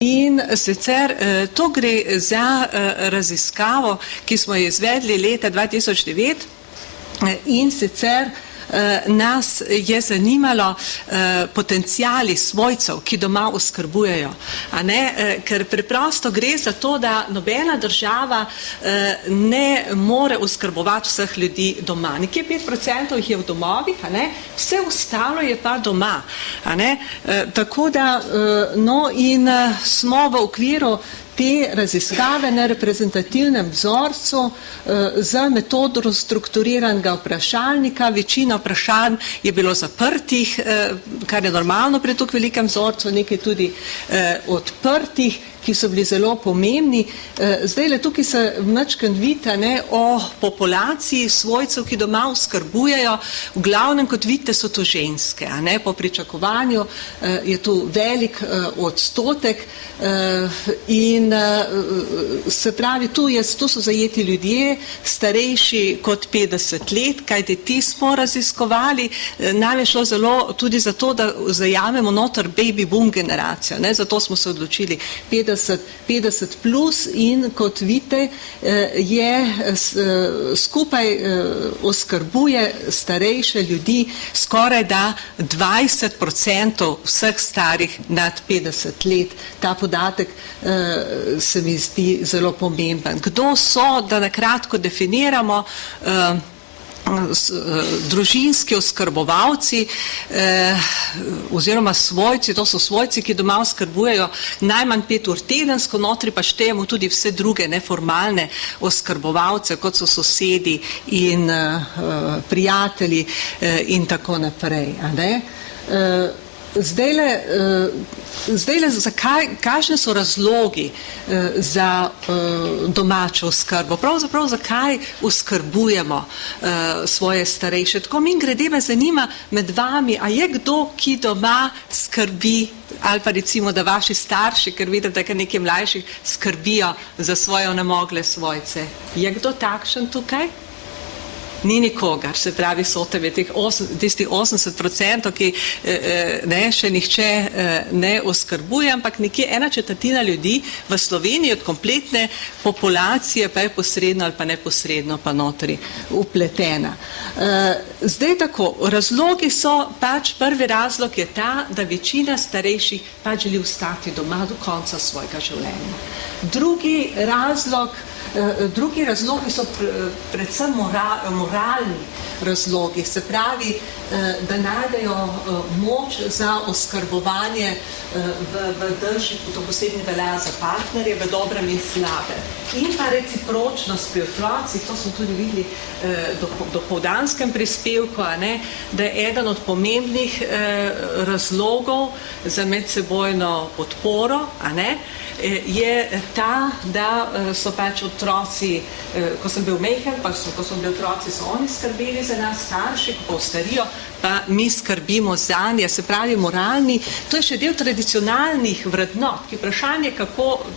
In sicer to gre za raziskavo, ki smo jo izvedli leta 2009 in sicer nas je zanimalo potenciali svojcev, ki doma oskrbujejo. Ker preprosto gre za to, da nobena država ne more oskrbovati vseh ljudi doma. Nekje 5% jih je v domovih, vse ostalo je pa doma. Tako da, no in smo v okviru te raziskave na reprezentativnem vzorcu za metodo strukturiranega vprašalnika. Večina vprašanj je bilo zaprtih, kar je normalno pri tako velikem vzorcu, nekaj tudi odprtih, ki so bili zelo pomembni. Zdajle tukaj se vnačkrat vidite o populaciji svojcev, ki doma oskrbujejo. V glavnem, kot vidite, so to ženske. Po pričakovanju je tu velik odstotek in se pravi, tu so zajeti ljudje starejši kot 50 let, kajti ti smo raziskovali. Nam je šlo zelo tudi za to, da zajamemo noter baby boom generacijo. Zato smo se odločili 50 plus in kot vidite je skupaj oskrbuje starejše ljudi skoraj da 20% vseh starih nad 50 let. Ta podatek se mi zdi zelo pomemben. Kdo so, da nakratko definiramo, družinski oskrbovalci oziroma svojci, to so svojci, ki doma oskrbujejo najmanj 5 ur tedensko, notri pa štejemo tudi vse druge neformalne oskrbovalce, kot so sosedi in prijatelji in tako naprej. Zdajle, kakšne so razlogi za domačo oskrbo? Pravzaprav, zakaj oskrbujemo svoje starejše? Tako mimogrede me zanima med vami, a je kdo, ki doma skrbi, ali pa recimo, da vaši starši, ker vidite, da nekaj mlajših skrbijo za svoje onemogle svojce. Je kdo takšen tukaj? Ni nikogar, se pravi, so tebe tistih 80%, ki še nihče ne oskrbuje, ampak nekje 1/4 ljudi v Sloveniji od kompletne populacije pa je posredno ali pa neposredno pa notri upletena. Zdaj tako, razlogi so pač, prvi razlog je ta, da večina starejših pač želi ostati doma do konca svojega življenja. Drugi razlogi so predvsem moralni razlogi, se pravi, da najdejo moč za oskrbovanje v drži, to posebno velja za partnerje, v dobrem in slabem. In pa recipročnost pri otrocih, to smo tudi videli dopoldanskem prispevku, da je eden od pomembnih razlogov za medsebojno podporo, je ta, da so pač otroci, ko sem bil majhen, pa ko smo bili otroci, so oni skrbeli za nas, starši, ko ostarijo, pa mi skrbimo zanje, se pravi moralni. To je še del tradicionalnih vrednot, ki vprašanje,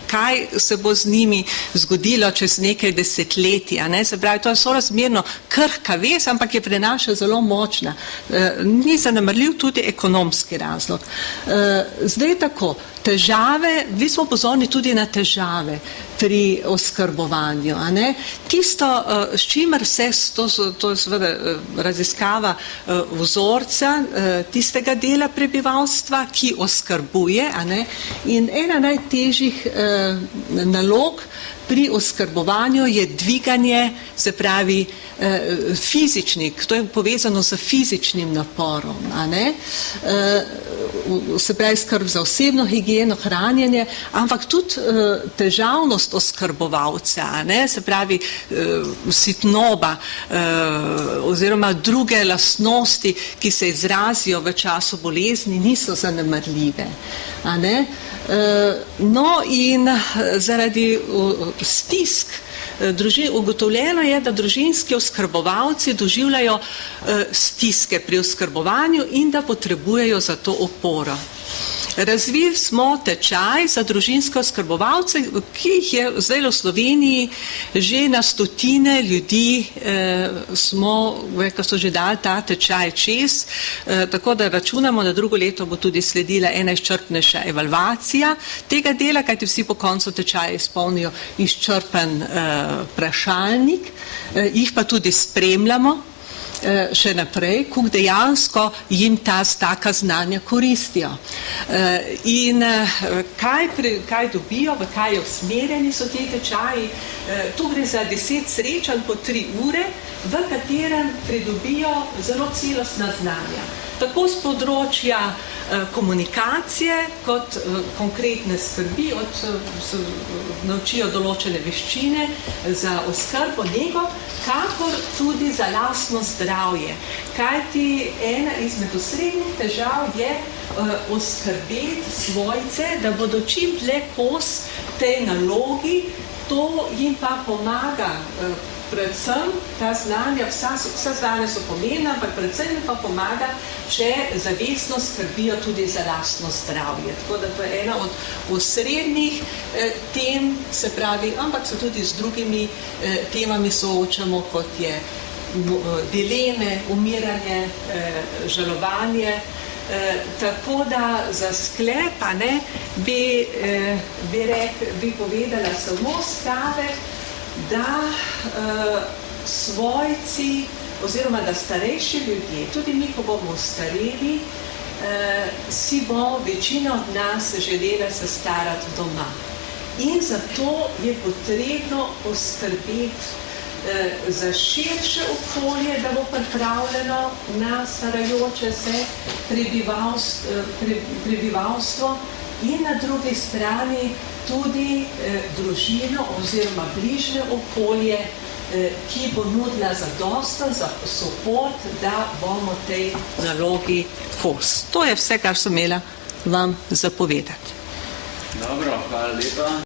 kaj se bo z njimi zgodilo čez nekaj desetletij. Se pravi, to je sorazmerno krhka vez, ampak je prenaša zelo močna. Ni zanemarljiv tudi ekonomski razlog. Zdaj tako, težave, vi smo pozorni tudi na težave pri oskrbovanju. Tisto, s čimer to je seveda raziskava vzorca tistega dela prebivalstva, ki oskrbuje, in ena najtežjih nalog pri oskrbovanju je dviganje, se pravi fizičnih, to je povezano z fizičnim naporom, se pravi skrb za osebno higieno, hranjenje, ampak tudi težavnost oskrbovalca, se pravi sitnoba oziroma druge lastnosti, ki se izrazijo v času bolezni, niso zanemarljive. No in zaradi stisk ugotovljeno je, da družinski oskrbovalci doživljajo stiske pri oskrbovanju in da potrebujejo za to oporo. Razvili smo tečaj za družinske oskrbovalce, ki jih je zdaj v Sloveniji že na stotine ljudi so že dali ta tečaj čez, tako da računamo, da drugo leto bo tudi sledila ena izčrpnejša evalvacija tega dela, kajti vsi po koncu tečaja izpolnijo izčrpen vprašalnik, jih pa tudi spremljamo še naprej, kako dejansko jim taka znanja koristijo. In kaj dobijo, v kaj usmerjeni so te tečaji, tu gre za 10 srečanj po 3 ure, v katerem pridobijo zelo celostna znanja. Tako z področja komunikacije kot konkretne skrbi, naučijo določene veščine za oskrbo, nego, kakor tudi za lastno zdravje. Kajti ena izmed osrednjih težav je oskrbeti svojce, da bodo čim dlje kos tej nalogi, to jim pa pomaga predvsem ta znanja, vsa znanja so pomembna, ampak predvsem jim pa pomaga, če zavestno skrbijo tudi za lastno zdravje. Tako da to je ena od osrednjih tem, se pravi, ampak se tudi z drugimi temami soočamo, kot je dileme, umiranje, žalovanje. Tako da za sklep bi povedala samo stavek, da svojci oziroma da starejši ljudje, tudi mi, ko bomo stareli, si bo večina od nas želela se starati doma. In zato je potrebno poskrbeti za širše okolje, da bo pripravljeno na starajoče se prebivalstvo in na drugi strani tudi družino oziroma bližnje okolje, ki bo nudila zadosten support, da bomo tej nalogi kos. To je vse, kar sem imela vam zapovedati. Dobro, hvala lepa.